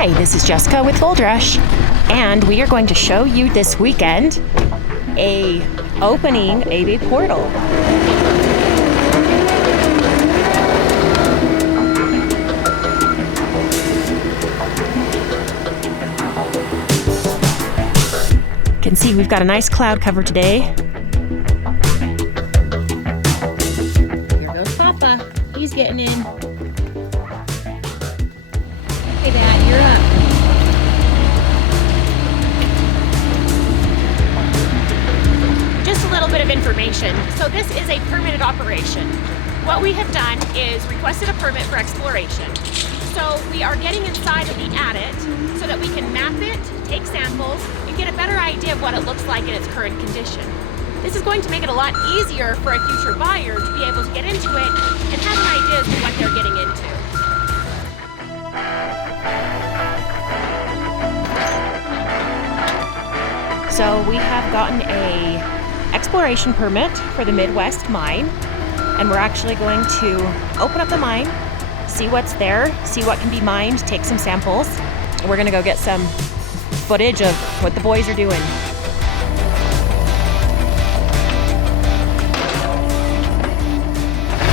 Hi, this is Jessica with Gold Rush, and we are going to show you this weekend opening a portal. You can see we've got a nice cloud cover today. Here goes Papa. He's getting in. Hey, Dad, you're up. Just a little bit of information. So this is a permitted operation. What we have done is requested a permit for exploration. So we are getting inside of the adit so that we can map it, take samples, and get a better idea of what it looks like in its current condition. This is going to make it a lot easier for a future buyer to be able to get into it and have an idea as to what they're getting into. So we have gotten a exploration permit for the Midwest mine, and we're actually going to open up the mine, see what's there, see what can be mined, take some samples. We're gonna go get some footage of what the boys are doing.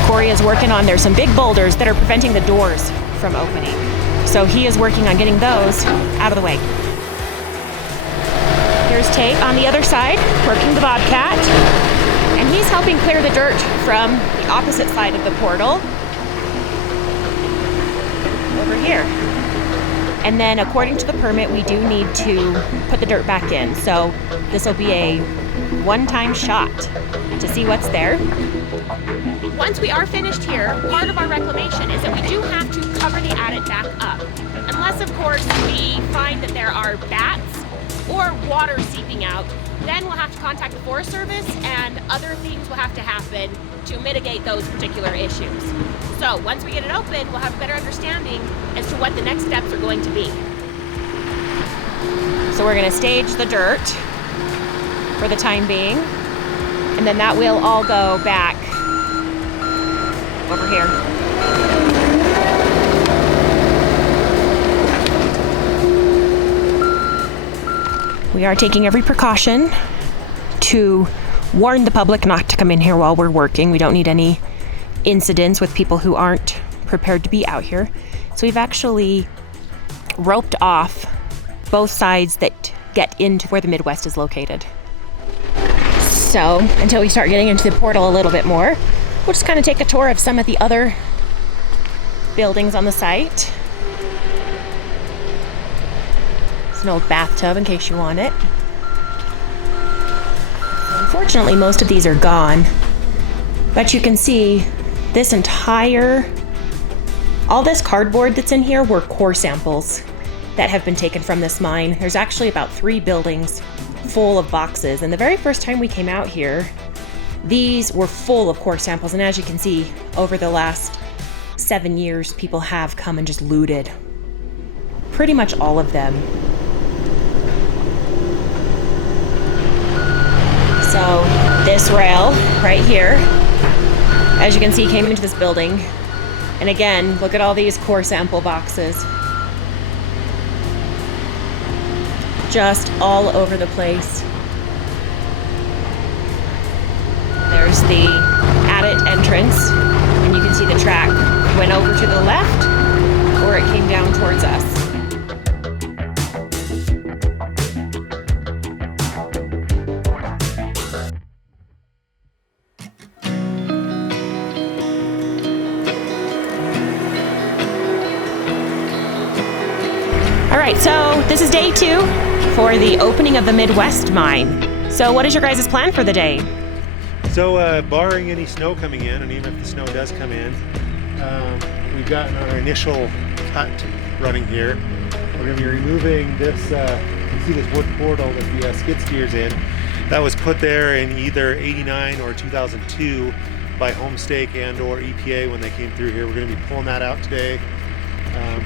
Corey is working on, there's some big boulders that are preventing the doors from opening. So he is working on getting those out of the way. Here's Tate on the other side, working the Bobcat, and he's helping clear the dirt from the opposite side of the portal, over here. And then according to the permit, we do need to put the dirt back in. So this will be a one-time shot to see what's there. Once we are finished here, part of our reclamation is that we do have to cover the adit back up. Unless, of course, we find that there are bats or water seeping out, then we'll have to contact the Forest Service and other things will have to happen to mitigate those particular issues. So once we get it open, we'll have a better understanding as to what the next steps are going to be. So we're gonna stage the dirt for the time being, and then that will all go back over here. We are taking every precaution to warn the public not to come in here while we're working. We don't need any incidents with people who aren't prepared to be out here. So we've actually roped off both sides that get into where the Midwest is located. So until we start getting into the portal a little bit more, we'll just kind of take a tour of some of the other buildings on the site. It's an old bathtub in case you want it. Unfortunately, most of these are gone, but you can see this all this cardboard that's in here were core samples that have been taken from this mine. There's actually about 3 buildings full of boxes, and the very first time we came out here, these were full of core samples, and as you can see, over the last 7 years, people have come and just looted pretty much all of them. So this rail right here, as you can see, came into this building. And again, look at all these core sample boxes. Just all over the place. There's the adit entrance, and you can see the track went over to the left, or it came down towards us. All right, so this is day 2 for the opening of the Midwest mine. So what is your guys' plan for the day? So barring any snow coming in, and even if the snow does come in, we've gotten our initial cut running here. We're going to be removing this, you can see this wood portal that the skid steer's in. That was put there in either 89 or 2002 by Homestake and or EPA when they came through here. We're going to be pulling that out today.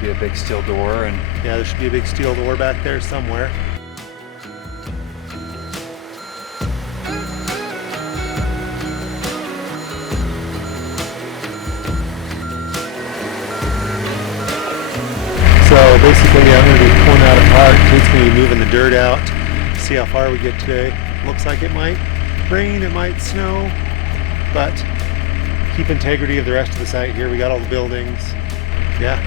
Be a big steel door, and yeah, there should be a big steel door back there somewhere. So Basically, I'm going to be pulling that apart. Kate's going to be moving the dirt out. See how far we get today. Looks like it might rain, it might snow, but keep integrity of the rest of the site here. We got all the buildings. Yeah,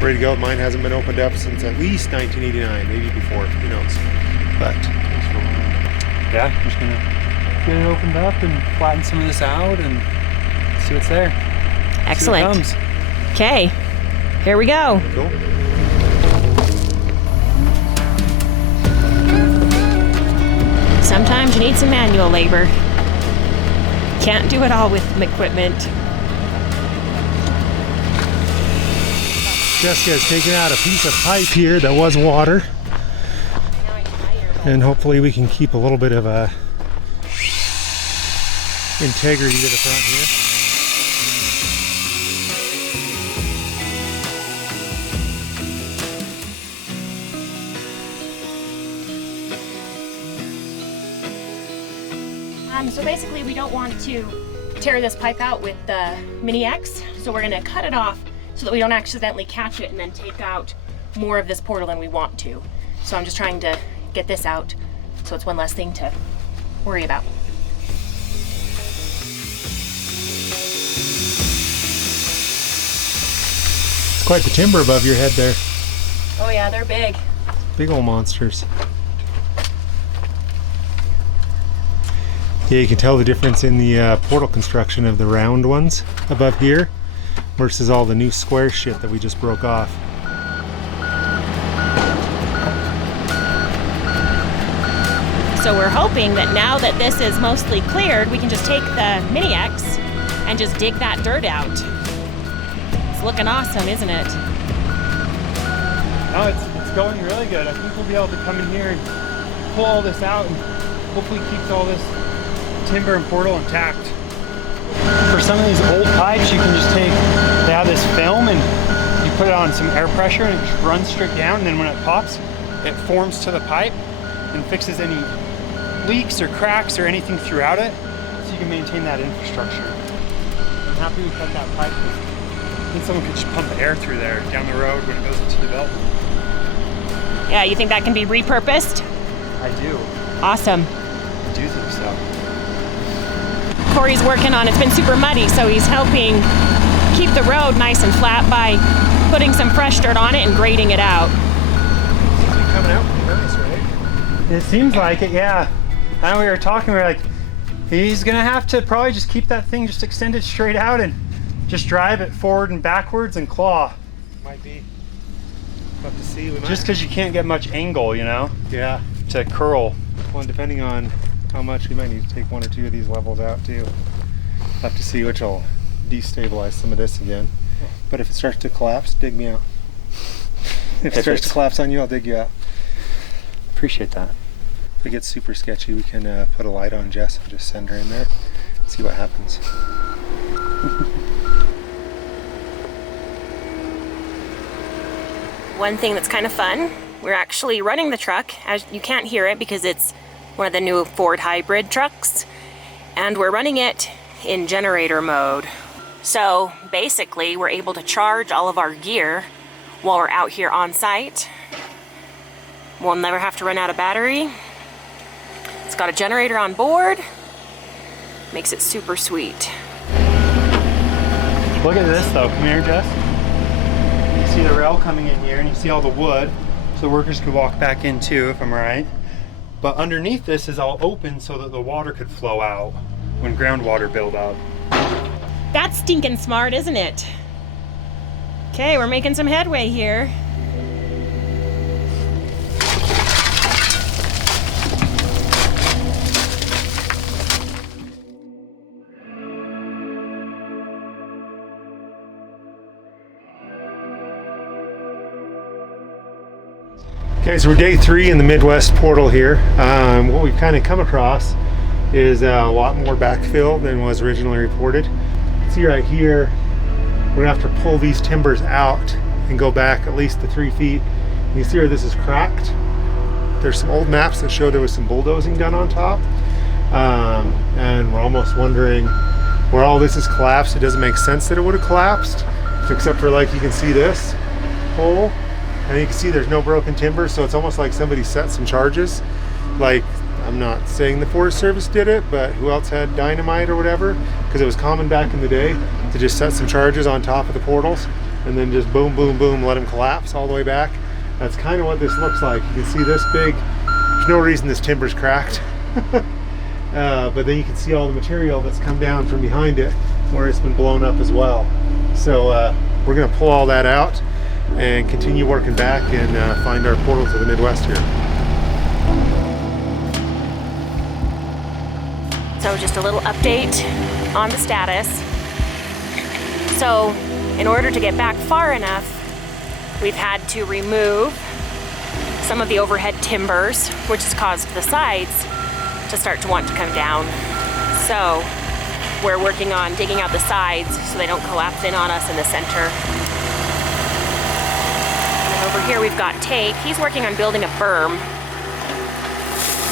ready to go. Mine hasn't been opened up since at least 1989, maybe before, who knows. But yeah, I'm just gonna get it opened up and flatten some of this out and see what's there. Excellent. Okay, here we go. cool. Sometimes you need some manual labor. Can't do it all with equipment. Jessica has taken out a piece of pipe here that was water, and hopefully we can keep a little bit of integrity to the front here. So basically we don't want to tear this pipe out with the Mini X, so we're gonna cut it off so that we don't accidentally catch it and then take out more of this portal than we want to. So I'm just trying to get this out so it's one less thing to worry about. It's quite the timber above your head there. Oh yeah, they're big. Big old monsters. Yeah, you can tell the difference in the portal construction of the round ones above here versus all the new square shit that we just broke off. So we're hoping that now that this is mostly cleared, we can just take the Mini X and just dig that dirt out. It's looking awesome, isn't it? No, it's going really good. I think we'll be able to come in here and pull all this out and hopefully keeps all this timber and portal intact. For some of these old pipes, you can just take, they have this film and you put it on some air pressure and it just runs straight down, and then when it pops, it forms to the pipe and fixes any leaks or cracks or anything throughout it, so you can maintain that infrastructure. I'm happy we cut that pipe because then someone could just pump air through there down the road when it goes into development. Yeah, you think that can be repurposed? I do. Awesome. I do think so. Corey's working on, it's been super muddy, so he's helping keep the road nice and flat by putting some fresh dirt on it and grading it out. Seems to be coming out pretty nice, right? It seems like it, yeah. I know we were talking, we were like, he's gonna have to probably just keep that thing just extended straight out and just drive it forward and backwards and claw. Might be. We'll have to see. We might. Just because you can't get much angle, you know, Yeah. to curl. Well, and depending on how much, we might need to take one or two of these levels out too. Have to see which will destabilize some of this again. But if it starts to collapse, dig me out. If it starts to collapse on you, I'll dig you out. Appreciate that. If it gets super sketchy, we can put a light on Jess and just send her in there. See what happens. One thing that's kind of fun, we're actually running the truck, as you can't hear it because it's one of the new Ford hybrid trucks, and we're running it in generator mode. So basically we're able to charge all of our gear while we're out here on site. We'll never have to run out of battery. It's got a generator on board. Makes it super sweet. Look at this though, come here, Jess. You see the rail coming in here and you see all the wood, so the workers could walk back in too, if I'm right. But underneath this is all open so that the water could flow out when groundwater build up. That's stinking smart, isn't it? Okay, we're making some headway here. Okay, so we're day 3 in the Midwest portal here. What we've kind of come across is a lot more backfill than was originally reported. See right here, we're gonna have to pull these timbers out and go back at least to 3 feet. You see where this is cracked? There's some old maps that show there was some bulldozing done on top. And we're almost wondering where all this is collapsed. It doesn't make sense that it would have collapsed, except for, like, you can see this hole And you can see there's no broken timber, so it's almost like somebody set some charges. Like, I'm not saying the Forest Service did it, but who else had dynamite or whatever? Because it was common back in the day to just set some charges on top of the portals and then just boom, boom, boom, let them collapse all the way back. That's kind of what this looks like. You can see this big, there's no reason this timber's cracked. But then you can see all the material that's come down from behind it where it's been blown up as well. So we're gonna pull all that out and continue working back and find our portal to the Midwest here. So just a little update on the status. So in order to get back far enough, we've had to remove some of the overhead timbers, which has caused the sides to start to want to come down. So we're working on digging out the sides so they don't collapse in on us in the center. And then over here we've got Tate. He's working on building a berm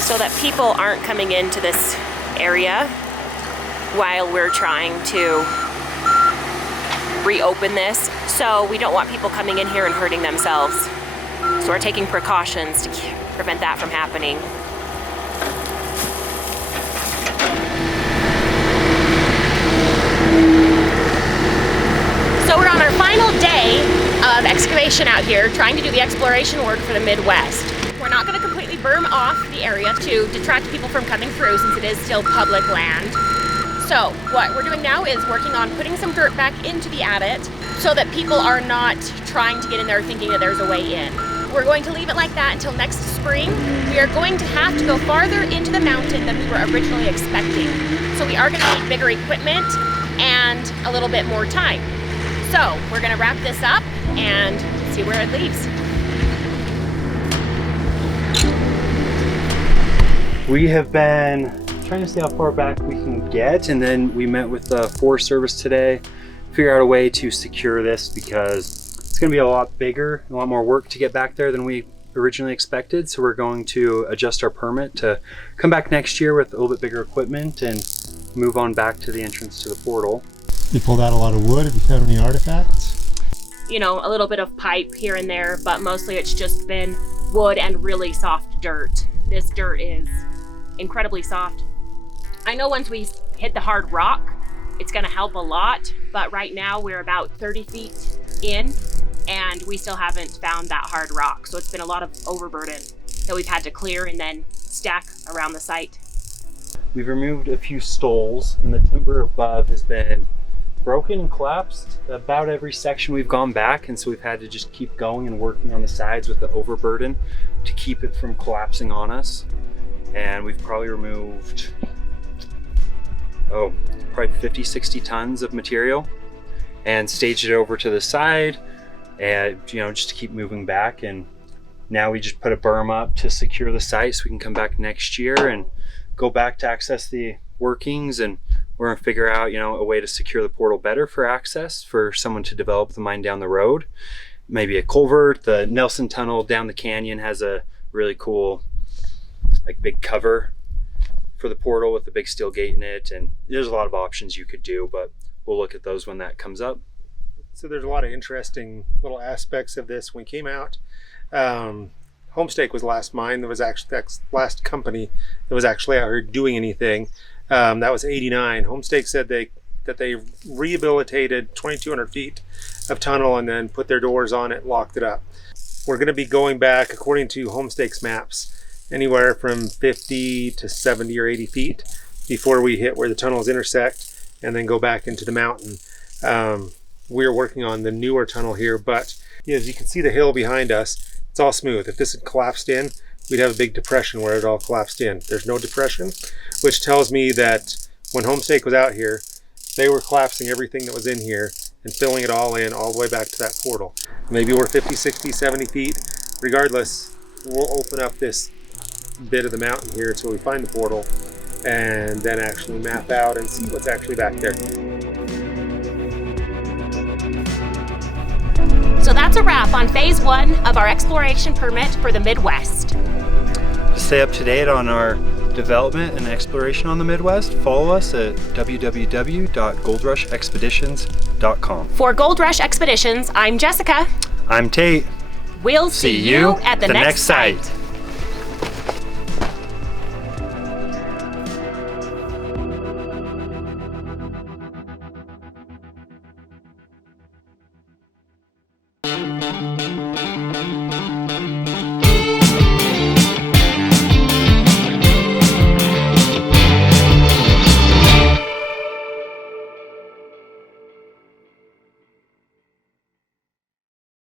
so that people aren't coming into this area while we're trying to reopen this. So we don't want people coming in here and hurting themselves. So we're taking precautions to prevent that from happening. So we're on our final day of excavation out here, trying to do the exploration work for the Midwest. We're not going to completely berm off the area to detract people from coming through, since it is still public land. So what we're doing now is working on putting some dirt back into the adit so that people are not trying to get in there thinking that there's a way in. We're going to leave it like that until next spring. We are going to have to go farther into the mountain than we were originally expecting. So we are going to need bigger equipment and a little bit more time. So we're going to wrap this up and see where it leads. We have been trying to see how far back we can get, and then we met with the Forest Service today, figure out a way to secure this because it's going to be a lot bigger, a lot more work to get back there than we originally expected. So we're going to adjust our permit to come back next year with a little bit bigger equipment and move on back to the entrance to the portal. You pulled out a lot of wood. Have you found any artifacts? You know, a little bit of pipe here and there, but mostly it's just been wood and really soft dirt. This dirt is incredibly soft. I know once we hit the hard rock, it's gonna help a lot, but right now we're about 30 feet in and we still haven't found that hard rock. So it's been a lot of overburden that we've had to clear and then stack around the site. We've removed a few stoles and the timber above has been broken and collapsed about every section we've gone back, and so we've had to just keep going and working on the sides with the overburden to keep it from collapsing on us. And we've probably removed probably 50-60 tons of material and staged it over to the side, and just to keep moving back. And now we just put a berm up to secure the site so we can come back next year and go back to access the workings, and we're gonna figure out a way to secure the portal better for access for someone to develop the mine down the road. Maybe a culvert. The Nelson Tunnel down the canyon has a really cool big cover for the portal with a big steel gate in it, and there's a lot of options you could do, but we'll look at those when that comes up. So there's a lot of interesting little aspects of this. When we came out, Homestake was the last mine that was actually, that's last company that was actually out here doing anything. That was 89. Homestake said that they rehabilitated 2,200 feet of tunnel and then put their doors on it, locked it up. We're gonna be going back, according to Homestake's maps, anywhere from 50 to 70 or 80 feet before we hit where the tunnels intersect and then go back into the mountain. We're working on the newer tunnel here, but as you can see the hill behind us, it's all smooth. If this had collapsed in, we'd have a big depression where it all collapsed in. There's no depression, which tells me that when Homestake was out here, they were collapsing everything that was in here and filling it all in all the way back to that portal. Maybe we're 50, 60, 70 feet. Regardless, we'll open up this bit of the mountain here until we find the portal and then actually map out and see what's actually back there. So that's a wrap on phase 1 of our exploration permit for the Midwest. To stay up to date on our development and exploration on the Midwest, follow us at www.goldrushexpeditions.com. For Gold Rush Expeditions, I'm Jessica. I'm Tate. We'll see you at the next site.